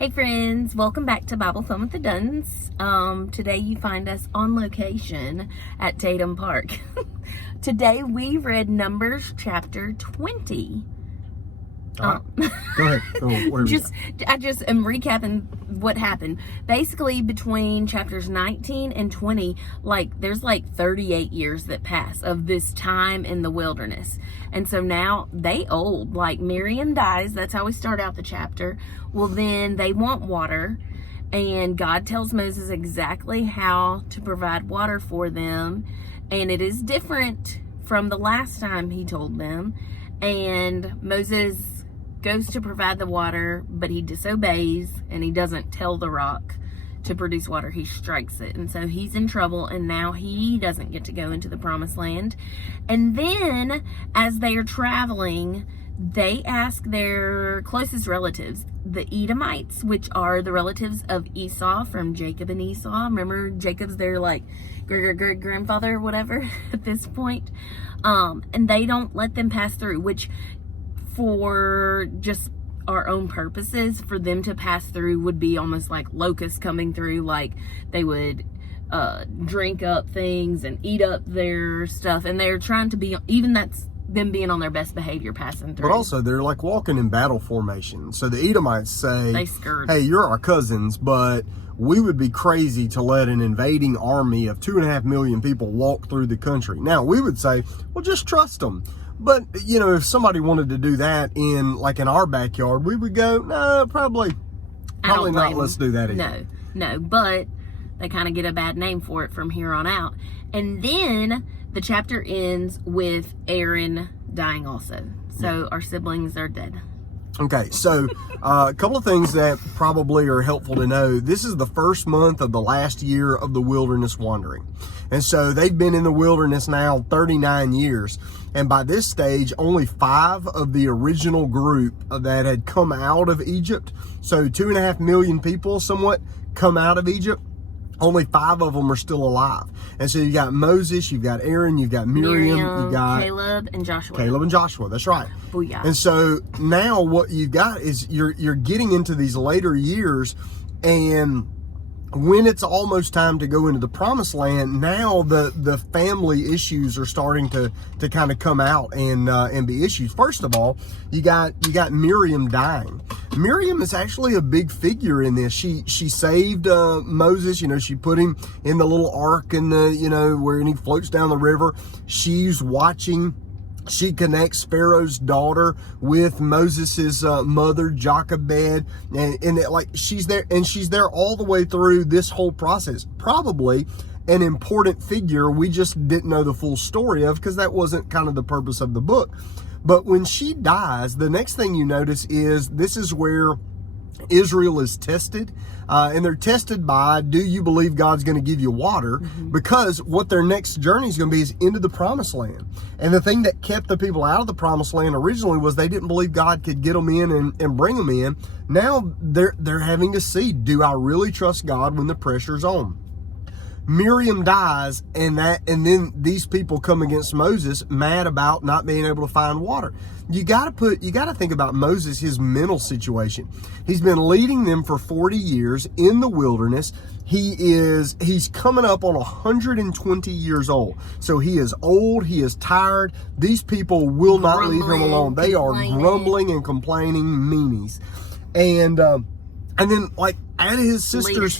Hey friends, welcome back to Bible Fun with the Duns. Today you find us on location at Tatum Park. Today we read Numbers chapter 20. Go ahead. I just am recapping what happened. Basically, between chapters 19 and 20, there's 38 years that pass of this time in the wilderness. And so now they old. Miriam dies. That's how we start out the chapter. Well, then they want water. And God tells Moses exactly how to provide water for them. And it is different from the last time he told them. And Moses goes to provide the water, but he disobeys and he doesn't tell the rock to produce water. He strikes it, and so he's in trouble, and now he doesn't get to go into the promised land. And then as they are traveling, they ask their closest relatives, the Edomites, which are the relatives of Esau from Jacob and Esau. Remember, Jacob's their great grandfather or whatever at this point. And they don't let them pass through, which for just our own purposes, for them to pass through would be almost like locusts coming through. They would drink up things and eat up their stuff, and they're trying to be, even that's them being on their best behavior passing through. But also they're walking in battle formation. So the Edomites say, they scared. Hey, you're our cousins, but we would be crazy to let an invading army of 2.5 million people walk through the country. Now we would say, well, just trust them. But, if somebody wanted to do that in our backyard, we would go, no, probably not. Let's do that again. No, but they kind of get a bad name for it from here on out. And then the chapter ends with Aaron dying also. So our siblings are dead. Okay, so a couple of things that probably are helpful to know. This is the first month of the last year of the wilderness wandering. And so they've been in the wilderness now 39 years. And by this stage, only 5 of the original group that had come out of Egypt, so 2.5 million people somewhat come out of Egypt, only 5 of them are still alive. And so you got Moses, you've got Aaron, you've got Miriam, you've got Caleb and Joshua. That's right. Booyah. And so now what you've got is you're getting into these later years, and when it's almost time to go into the promised land, now the family issues are starting to kind of come out and be issues. First of all, you got Miriam dying. Miriam is actually a big figure in this. She saved Moses. She put him in the little ark in the where he floats down the river. She's watching. She connects Pharaoh's daughter with Moses's mother, Jochebed, and she's there, and she's there all the way through this whole process. Probably an important figure we just didn't know the full story of, because that wasn't kind of the purpose of the book. But when she dies, the next thing you notice is this is where Israel is tested, and they're tested by, do you believe God's going to give you water? Mm-hmm. Because what their next journey is going to be is into the promised land. And the thing that kept the people out of the promised land originally was they didn't believe God could get them in and bring them in. Now they're having to see, do I really trust God when the pressure's on? Miriam dies, and then these people come against Moses, mad about not being able to find water. You got to think about Moses, his mental situation. He's been leading them for 40 years in the wilderness. He's coming up on 120 years old. So he is old, he is tired. These people will not leave him alone. They are grumbling and complaining meanies. And then, at his sister's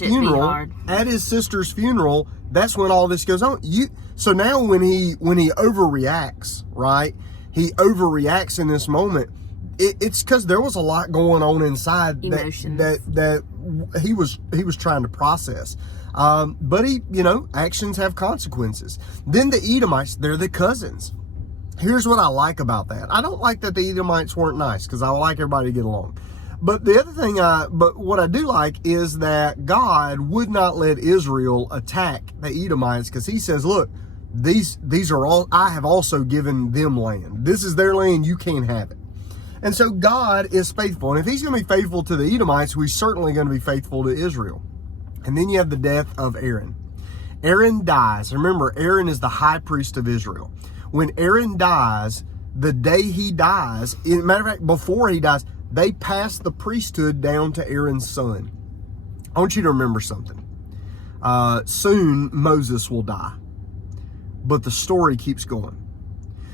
funeral, that's when all this goes on. So now when he overreacts, right? He overreacts in this moment. It's because there was a lot going on inside that he was trying to process. But actions have consequences. Then the Edomites, they're the cousins. Here's what I like about that. I don't like that the Edomites weren't nice, because I like everybody to get along. But the other thing, what I do like is that God would not let Israel attack the Edomites, because he says, look, these are all, I have also given them land. This is their land, you can't have it. And so God is faithful. And if he's going to be faithful to the Edomites, he's certainly going to be faithful to Israel. And then you have the death of Aaron. Aaron dies. Remember, Aaron is the high priest of Israel. When Aaron dies, the day he dies, matter of fact, before he dies, they passed the priesthood down to Aaron's son. I want you to remember something. Soon Moses will die, but the story keeps going.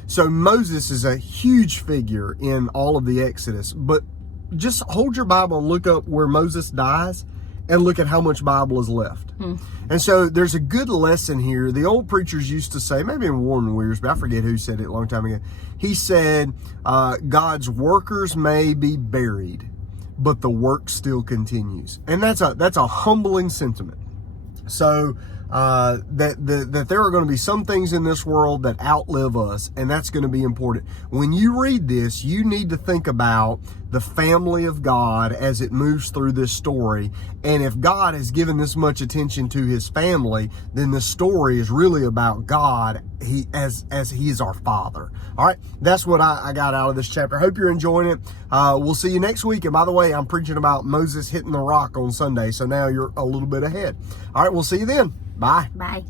So Moses is a huge figure in all of the Exodus, but just hold your Bible and look up where Moses dies and look at how much Bible is left. And so there's a good lesson here. The old preachers used to say, maybe in Warren Weirs, but I forget who said it a long time ago. He said, God's workers may be buried, but the work still continues. And that's a humbling sentiment. So that there are going to be some things in this world that outlive us, and that's going to be important. When you read this, you need to think about the family of God as it moves through this story. And if God has given this much attention to his family, then the story is really about God as he is our Father. All right, that's what I got out of this chapter. Hope you're enjoying it. We'll see you next week. And by the way, I'm preaching about Moses hitting the rock on Sunday, so now you're a little bit ahead. All right, we'll see you then. Bye. Bye.